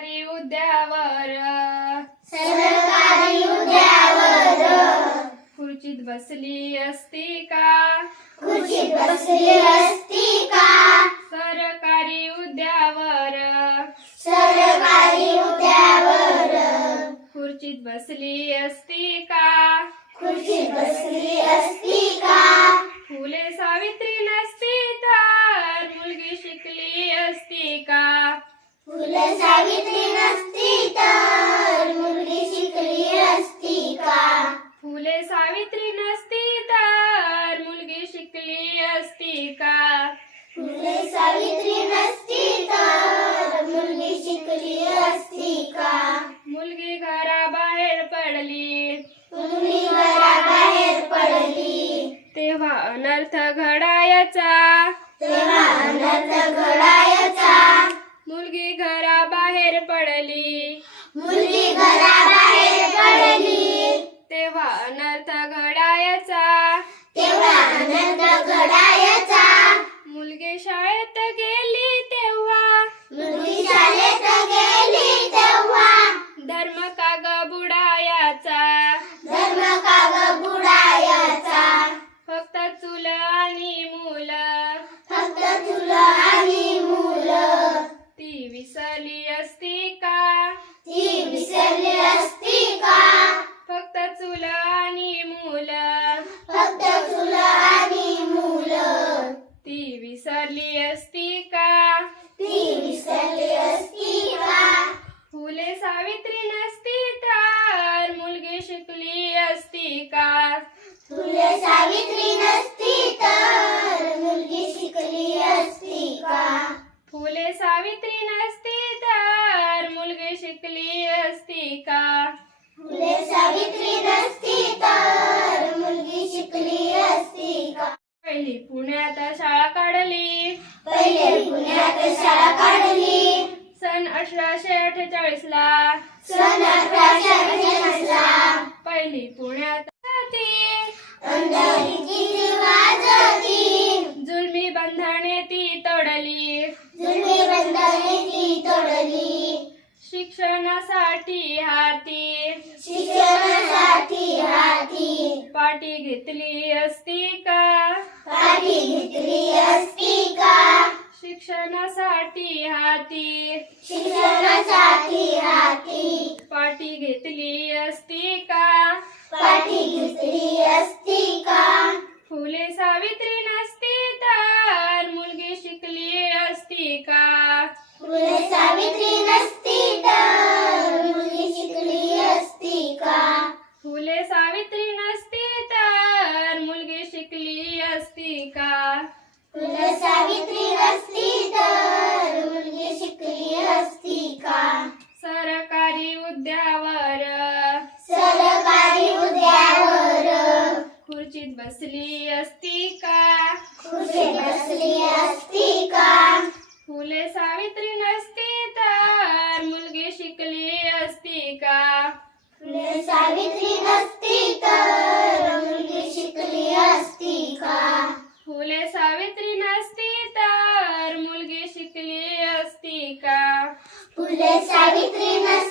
उद्यावर सरकारी उद्यावर खुर्चीत बसली असती का? खुर्चीत बसली असती का? सरकारी उद्यावर सरकारी उद्यावर खुर्चीत बसली असती का? खुर्चीत बसली असती का? फुले सावित्री नसती तर मुलगी शिकली असती का? फुले सावित्री नसती तर मुलगी शिकली असती का? फुले सावित्री नसती तर मुलगी शिकली असती का? फुले सावित्री नसती तर मुलगी शिकली असती का? मुलगी घराबाहेर पडली, मुलगी घराबाहेर पडली, तेव्हा अनर्थ घडायचा. तेव्हा अनर्थ घडायचा. मुलगी घराबाहेर पडली, मुलगी घराबाहेर पडली, तेव्हा अनर्थ घडायचा. तेव्हा अनर्थ घडायचा. मुलगी शाळेत गेली तेव्हा, मुलगी शाळेत गेली तेव्हा धर्म का ग बुडायाचा. धर्म का ग बुडायाचा. फक्त चूल आणि मुलं, फक्त तुला आणि मुलं, ती विसरली असती का? ती विसरली असती का? फक्त चूल आणि मुलं, फक्त तुला आणि मुलं, ती विसरली असती का? ती विसरली असती का? फुले सावित्री नसती तर मुलगी शिकली असती का? फुले सावित्री नसती तर मुलगी शिकली असती का? फुले सावित्री नसती तर मुलगी शिकली असती का? फुले सावित्री नसती तर मुलगी शिकली असती का? पहिली पुण्यात शाळा काढली, पहिले पुण्यात शाळा काढली, सन 1848 ला. सन 1848 ला. पहिली पुण्यात ती अंधारीची वाजती, जुलमी बंधने ती तोडली. जुलमी बंधने ती तोडली, शिक्षणासाठी हाती शिक्षणासाठी हाती पाटी घेतली असती का? पाठी घेतली असती का? शिक्षणासाठी हाती शिक्षणासाठी हाती पाटी घेतली असती का? पाठी घेतली असती का? फुले सावित्री नसती तर मुलगी शिकली असती का? फुले सावित्री नसती तर मुलगी शिकली असती का? फुले सावित्री नसती तर मुलगी शिकली असती का? फुले सावित्री नसती तर मुलगी शिकली असती का? सरकारी उद्यावर सरकारी उद्यावर खुर्चीत बसली असती का? खुर्चीत बसली असती का? फुले सावित्री नसती तर मुलगी शिकली असती का? फुले सावित्री नसती तर मुलगी शिकली असती का? फुले सावित्री नसती तर मुलगी शिकली असती का? फुले सावित्री नसती